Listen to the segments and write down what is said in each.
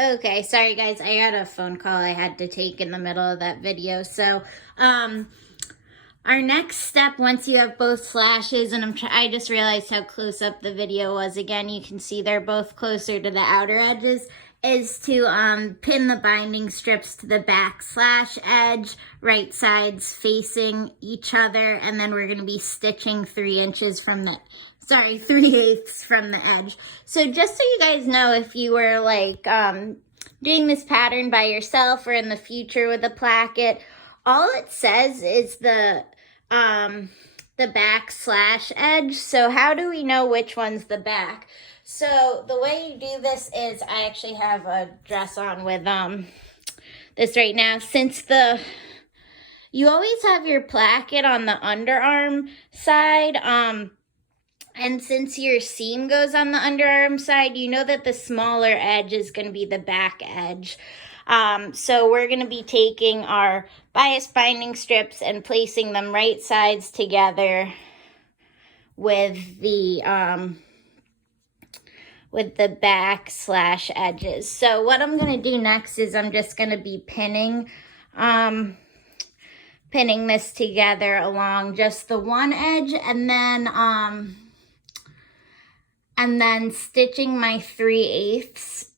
Okay, sorry guys, I had a phone call I had to take in the middle of that video. So, our next step, once you have both slashes, and I just realized how close up the video was. Again, you can see they're both closer to the outer edges, is to pin the binding strips to the back slash edge, right sides facing each other, and then we're going to be stitching 3/8 from the edge. So just so you guys know, if you were like doing this pattern by yourself or in the future with a placket, all it says is the back slash edge. So how do we know which one's the back? So the way you do this is, I actually have a dress on with this right now. Since you always have your placket on the underarm side, and since your seam goes on the underarm side, you know that the smaller edge is going to be the back edge. So we're going to be taking our bias binding strips and placing them right sides together with the back slash edges. So what I'm going to do next is I'm just going to be pinning this together along just the one edge, and then stitching my 3/8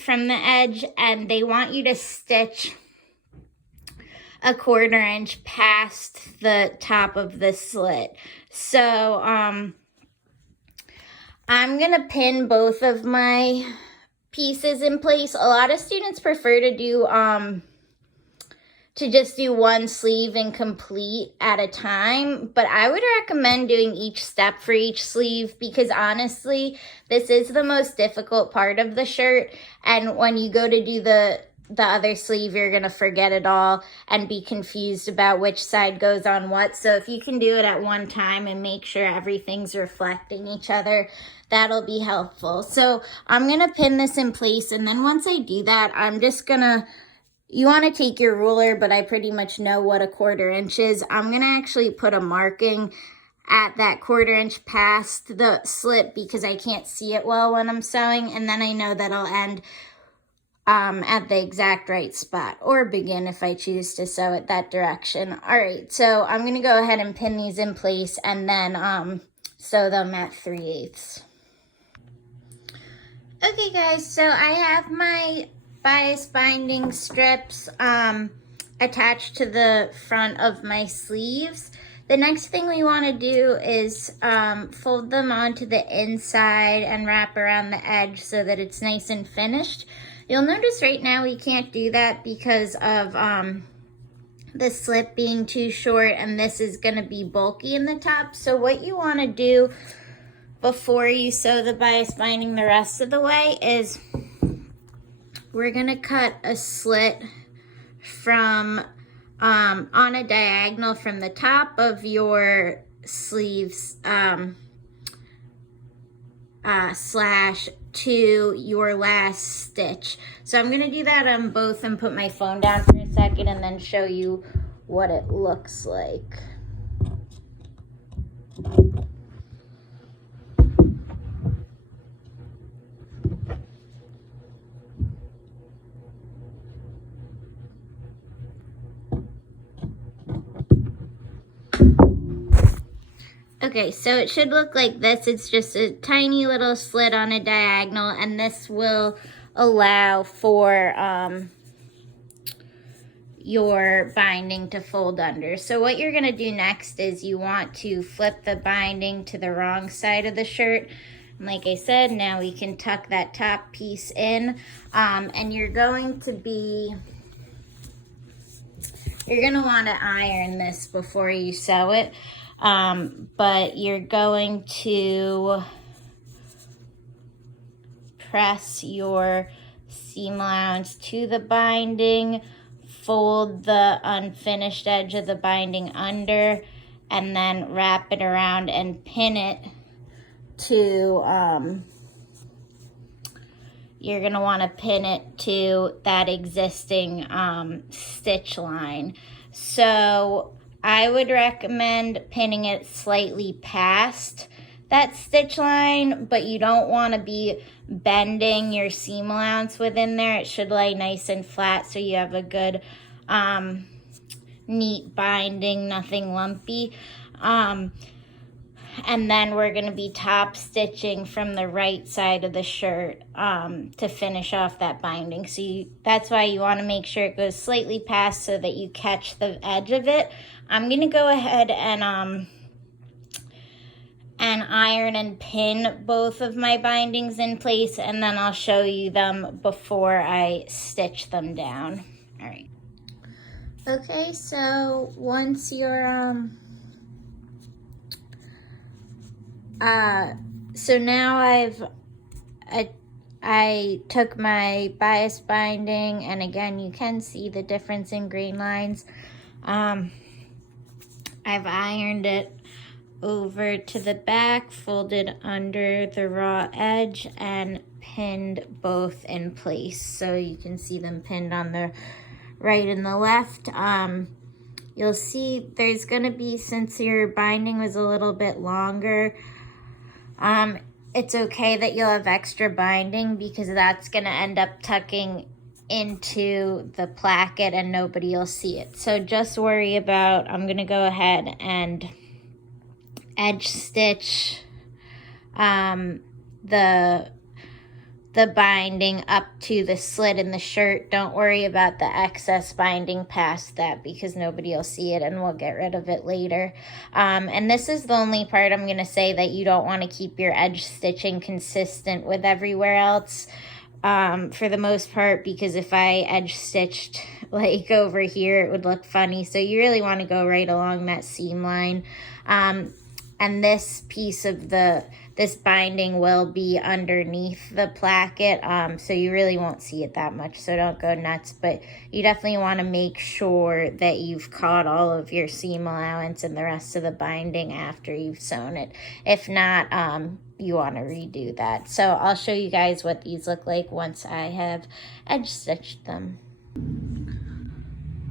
from the edge, and they want you to stitch a 1/4 inch past the top of the slit. So I'm gonna pin both of my pieces in place. A lot of students prefer to do just do one sleeve and complete at a time, but I would recommend doing each step for each sleeve, because honestly, this is the most difficult part of the shirt, and when you go to do the other sleeve, you're gonna forget it all and be confused about which side goes on what. So if you can do it at one time and make sure everything's reflecting each other, that'll be helpful. So I'm gonna pin this in place, and then once I do that, I'm just gonna, you want to take your ruler, but I pretty much know what a 1/4 inch is. I'm going to actually put a marking at that 1/4 inch past the slit, because I can't see it well when I'm sewing, and then I know that I'll end at the exact right spot, or begin if I choose to sew it that direction. All right, so I'm going to go ahead and pin these in place, and then sew them at 3/8. Okay guys, so I have my bias binding strips attached to the front of my sleeves. The next thing we want to do is fold them onto the inside and wrap around the edge so that it's nice and finished. You'll notice right now we can't do that because of the slip being too short, and this is going to be bulky in the top. So what you want to do before you sew the bias binding the rest of the way is we're gonna cut a slit from on a diagonal from the top of your sleeves slash to your last stitch. So I'm gonna do that on both and put my phone down for a second and then show you what it looks like. Okay, so it should look like this. It's just a tiny little slit on a diagonal, and this will allow for your binding to fold under. So what you're gonna do next is you want to flip the binding to the wrong side of the shirt. And like I said, now we can tuck that top piece in, and you're gonna want to iron this before you sew it. But you're going to press your seam allowance to the binding, fold the unfinished edge of the binding under, and then wrap it around and pin it to, you're going to want to pin it to that existing stitch line. So I would recommend pinning it slightly past that stitch line, but you don't want to be bending your seam allowance within there. It should lay nice and flat so you have a good neat binding, nothing lumpy. And then we're going to be top stitching from the right side of the shirt to finish off that binding. So that's why you want to make sure it goes slightly past so that you catch the edge of it. I'm going to go ahead and iron and pin both of my bindings in place, and then I'll show you them before I stitch them down. All right. Okay, so once you're so now I took my bias binding, and again, you can see the difference in grain lines. I've ironed it over to the back, folded under the raw edge, and pinned both in place. So you can see them pinned on the right and the left. You'll see there's gonna be, since your binding was a little bit longer, it's okay that you'll have extra binding because that's gonna end up tucking into the placket and nobody will see it. So just worry about, I'm gonna go ahead and edge stitch the binding up to the slit in the shirt. Don't worry about the excess binding past that because nobody will see it and we'll get rid of it later. And this is the only part I'm going to say that you don't want to keep your edge stitching consistent with everywhere else for the most part, because if I edge stitched like over here, it would look funny. So you really want to go right along that seam line. And this piece of this binding will be underneath the placket, so you really won't see it that much, so don't go nuts. But you definitely want to make sure that you've caught all of your seam allowance and the rest of the binding after you've sewn it. If not, you want to redo that. So I'll show you guys what these look like once I have edge stitched them.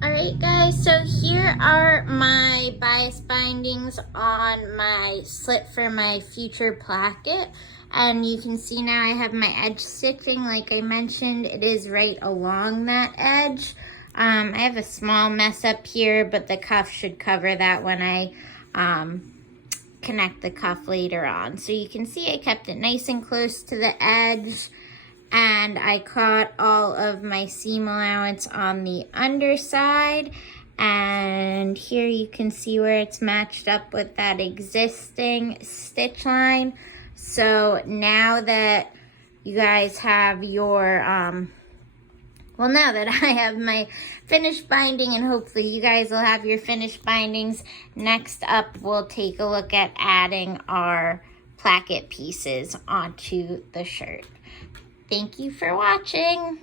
Alright guys, so here are my bias bindings on my slit for my future placket. And you can see now I have my edge stitching, like I mentioned, it is right along that edge. I have a small mess up here, but the cuff should cover that when I connect the cuff later on. So you can see I kept it nice and close to the edge. And I caught all of my seam allowance on the underside. And here you can see where it's matched up with that existing stitch line. So now that you guys have your, well, now that I have my finished binding, and hopefully you guys will have your finished bindings, next up we'll take a look at adding our placket pieces onto the shirt. Thank you for watching.